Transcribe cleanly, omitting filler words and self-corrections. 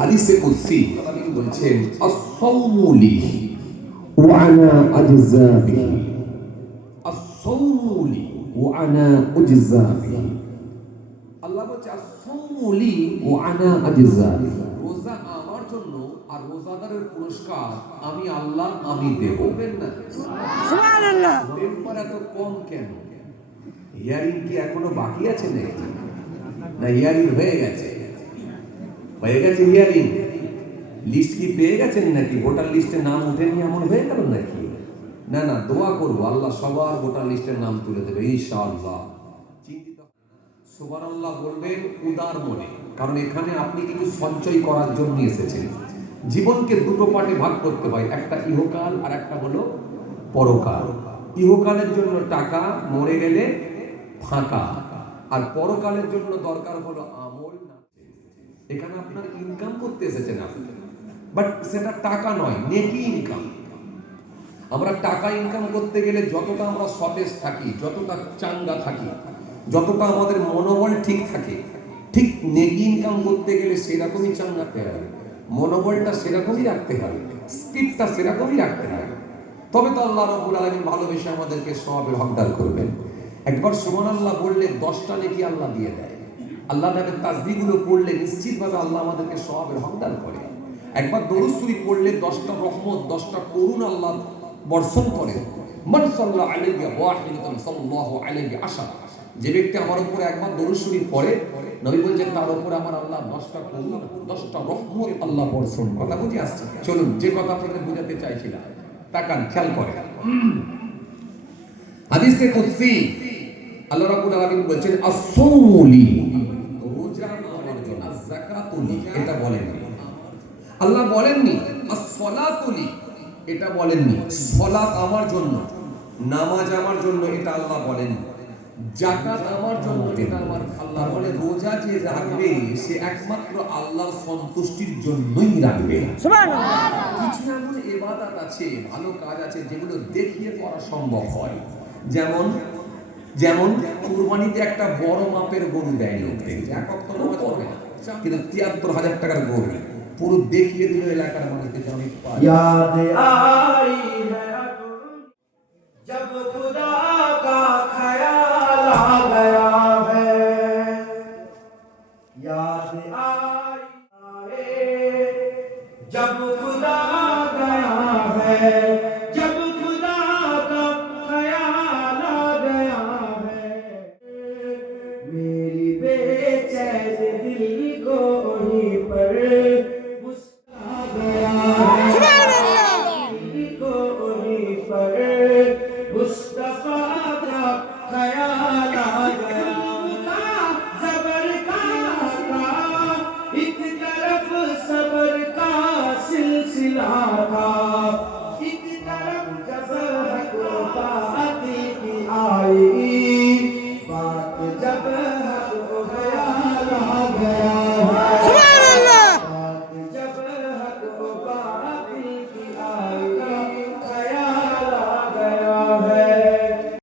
হাদিসে কুদসি তিনি বলছেন আস-সাওমু লি ওয়া আনা আজজা বিহি, আস-সাওমু লি ওয়া আনা উজজা বিহি। আল্লাহ বলছে আস-সাওমু লি ওয়া আনা আজজা বিহি, রোজা আমার জন্য আর রোজাদারের পুরস্কার আমি আল্লাহ আমি দেব। বলবেন না সুবহানাল্লাহ? টেম্পার এত কম কেন? হিয়ারিং কি এখনো বাকি আছে নাকি? না হিয়ারিং হয়ে গেছে? হয়ে গেছে হিয়ারিং? লিস্ট কি পেয়ে গেছেন নাকি? ভোটার লিস্টে নাম উঠেনি এমন হয়ে গেল নাকি? না না, দোয়া করবো আল্লাহ সবার ভোটার লিস্টের নাম তুলে দেবে ইনশাআল্লাহ। চিন্তিত সুবহানাল্লাহ বলবেন উদার মনে, কারণ এখানে আপনি কিছু সঞ্চয় করার জন্য এসেছেন। জীবনকে দুটো পার্টে ভাগ করতে হয়, একটা ইহকাল আর একটা হলো পরকাল। ইহকালের জন্য টাকা, মরে গেলে ফাঁকা, আর পরকালের জন্য দরকার হলো আমল। এখানে আপনার ইনকাম করতে এসেছেন আপনি, বাট সেটা টাকা নয়, নেকি ইনকাম। আমরা টাকা ইনকাম করতে গেলে যতটা আমরা সতেজ থাকি, যতটা চাঙ্গা থাকি, যতটা আমাদের মনোবল ঠিক থাকে, ঠিক নেকি ইনকাম করতে গেলে সেরকমই চাঙ্গাতে হবে, মনোবলটা সেরকমই রাখতে হবে, স্পিডটা সেরকমই রাখতে হবে। তবে তো আল্লাহ রাব্বুল আলামিন ভালোবেসে আমাদেরকে সওয়াবের হকদার করবেন। একবার সুবহানাল্লাহ বললে 10টা নেকি আল্লাহ দিয়ে দেয়। আল্লাহ নামের তাসবিহগুলো পড়লে নিশ্চিতভাবে আল্লাহ আমাদেরকে সওয়াবের হকদার করে। একবার দরুদ শরীফ পড়লে 10টা রহমত, 10টা করুণা আল্লাহ বর্ষণ করে। মান সাল্লা আলাইহি ওয়াহিদান সাল্লাল্লাহু আলাইহি আশারা, যে ব্যক্তি আমার উপর একবার দরুদ শরীফ পড়ে, নবী বলেছেন তার উপর আমার আল্লাহ 10টা করুণা, 10টা রহমত আল্লাহ বর্ষণ। কথা বুঝে আসছে? চলুন যে কথা আপনাদের বুঝাতে চাইছিলাম, তাকান, খেয়াল করেন। হাদিসে কুদসি আল্লাহ রাব্বুল আলামিন বলেছেন আস-সাওমু লি, রোজা আমার জন্য, যাকাতু লি এটা বলেননি আল্লাহ, বলেননি আস-সালাতু লি এটা বলেননি, সালাত আমার জন্য, নামাজ আমার জন্য এটা আল্লাহ বলেননি, যাকাত আমার জন্য এটা আমার আল্লাহ বলে। রোজা যে রাখবে সে একমাত্র আল্লাহর সন্তুষ্টির জন্যই রাখবে। সুবহানাল্লাহ। কিছু এমন ইবাদত আছে, ভালো কাজ আছে যেগুলো দেখিয়ে করা সম্ভব হয়। যেমন যেমন কুরবানিতে একটা বড় মাপের গরু দেয় লোক, দেখছে এক ওয়াক্ত নামাজ পড়ে না, কিন্তু ৭৩,০০০ টাকার গরু পুরো দেখিয়ে দিল এলাকার মানুষকে। याद आई है जब खुदा का ख्याल आ गया है, याद आई जब खुदा गया है, जब खुदा का ख्याल आ गया है, मेरी बेचैन दिल को वहीं पर